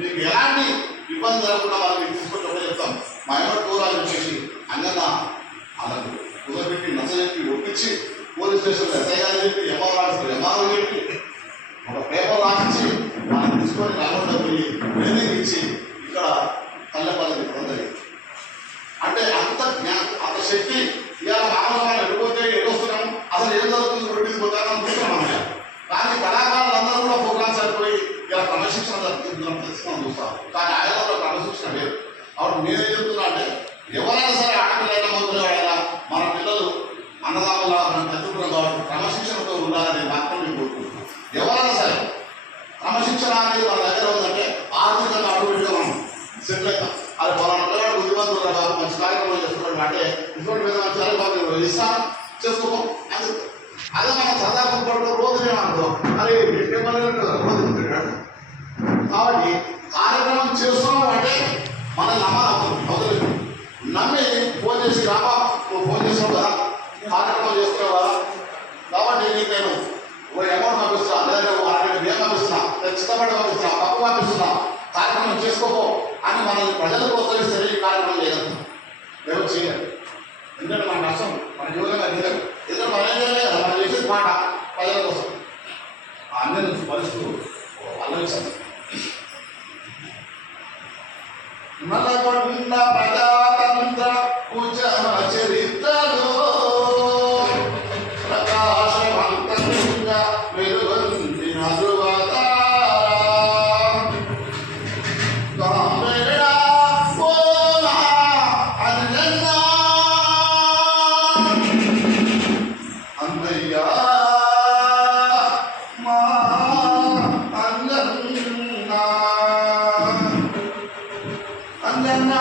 మీకు ఎలాంటి ఇబ్బంది జరగకుండా వాళ్ళకి తీసుకొచ్చి చెప్తాం. మా ఎవరు టూరాలు చెప్పేసి అన్న వాళ్ళకు కుదరబెట్టి నచ్చజెప్పి ఒప్పించి పోలీస్ స్టేషన్లో ఎస్ఐ గారు చెప్పి ఎంఆర్ఓ చెప్పి ఒక పేపర్ రాసించి మనం తీసుకొని రాకుండా పోయి ట్రైనింగ్ ఇచ్చి ఇక్కడ కళ్ళపల్లి చెప్పడం జరిగింది. అంటే అంత శక్తి ఇవాళ మామూలుగా వెళ్ళిపోతే ఎడొస్తున్నాం, అసలు ఏం జరుగుతుంది రోడ్డు పోతాను అనుకుంటున్నాం. కానీ కళాకారులందరూ కూడా ప్రోగ్రామ్స్ అయిపోయి ఇలా క్రమశిక్షణ తెలుసుకొని చూస్తాం. కానీ ఆయనలో క్రమశిక్షణ లేదు. అప్పుడు నేనేం చెప్తున్నా అంటే ఎవరైనా సరే ఆడపిల్లైనా మొదలైనా మన పిల్లలు అన్నదాములా మనం పెద్దపురం కాబట్టి క్రమశిక్షణతో ఉండాలని మాత్రం మేము కోరుకుంటున్నాం. ఎవరైనా సరే క్రమశిక్షణ అనేది మన దగ్గర ఉందంటే ఆర్థికంగా అడుగుగా మనం సెటిల్ అవుతాం. అది పలానా పిల్లవాడు బుద్ధిమంతులు బాబు మంచి కార్యక్రమాలు చేస్తున్నాడు అంటే ఇటువంటి మీద మంచి కార్యక్రమాలు ఇస్తాం చేసుకోం. అదే మనం సదాపడు రోజు అనుకో అది రోజు కాబట్టి కార్యక్రమం చేస్తున్నాం అంటే మన నమ్మాలి. నమ్మి ఫోన్ చేసి రాబా నువ్వు ఫోన్ చేసావు కదా, కార్యక్రమం చేస్తున్నావు కదా, కాబట్టి నీకు నేను అమౌంట్ పంపిస్తున్నా, లేదంటే బియ్యం పంపిస్తున్నా, చిత్తపడి పంపిస్తున్నా, పప్పు పంపిస్తున్నా, కార్యక్రమం చేసుకోపో అని మనల్ని ప్రజలు ప్రోత్సహిస్తే ఈ కార్యక్రమం చేయగలుగుతాం. ఎవరు చేయలేదు. ఎందుకంటే మన నష్టం మన జీవనంగా దిగదు. ఎందుకంటే మనం ఏం చేయలేదు కదా, మనం చేసేది మాట ప్రజల కోసం. అన్ని పరిస్థితులు ఆలోచించాలి. నలగొండ ప్రజాతంత్ర ఉద్యమ చరిత్రలో ప్రకాశవంతంగా వెలుగొందిన ధృవతార కామెడా పోలా అంజన్నా అన్నయ్యా మా అంజన్నా అంజన్నా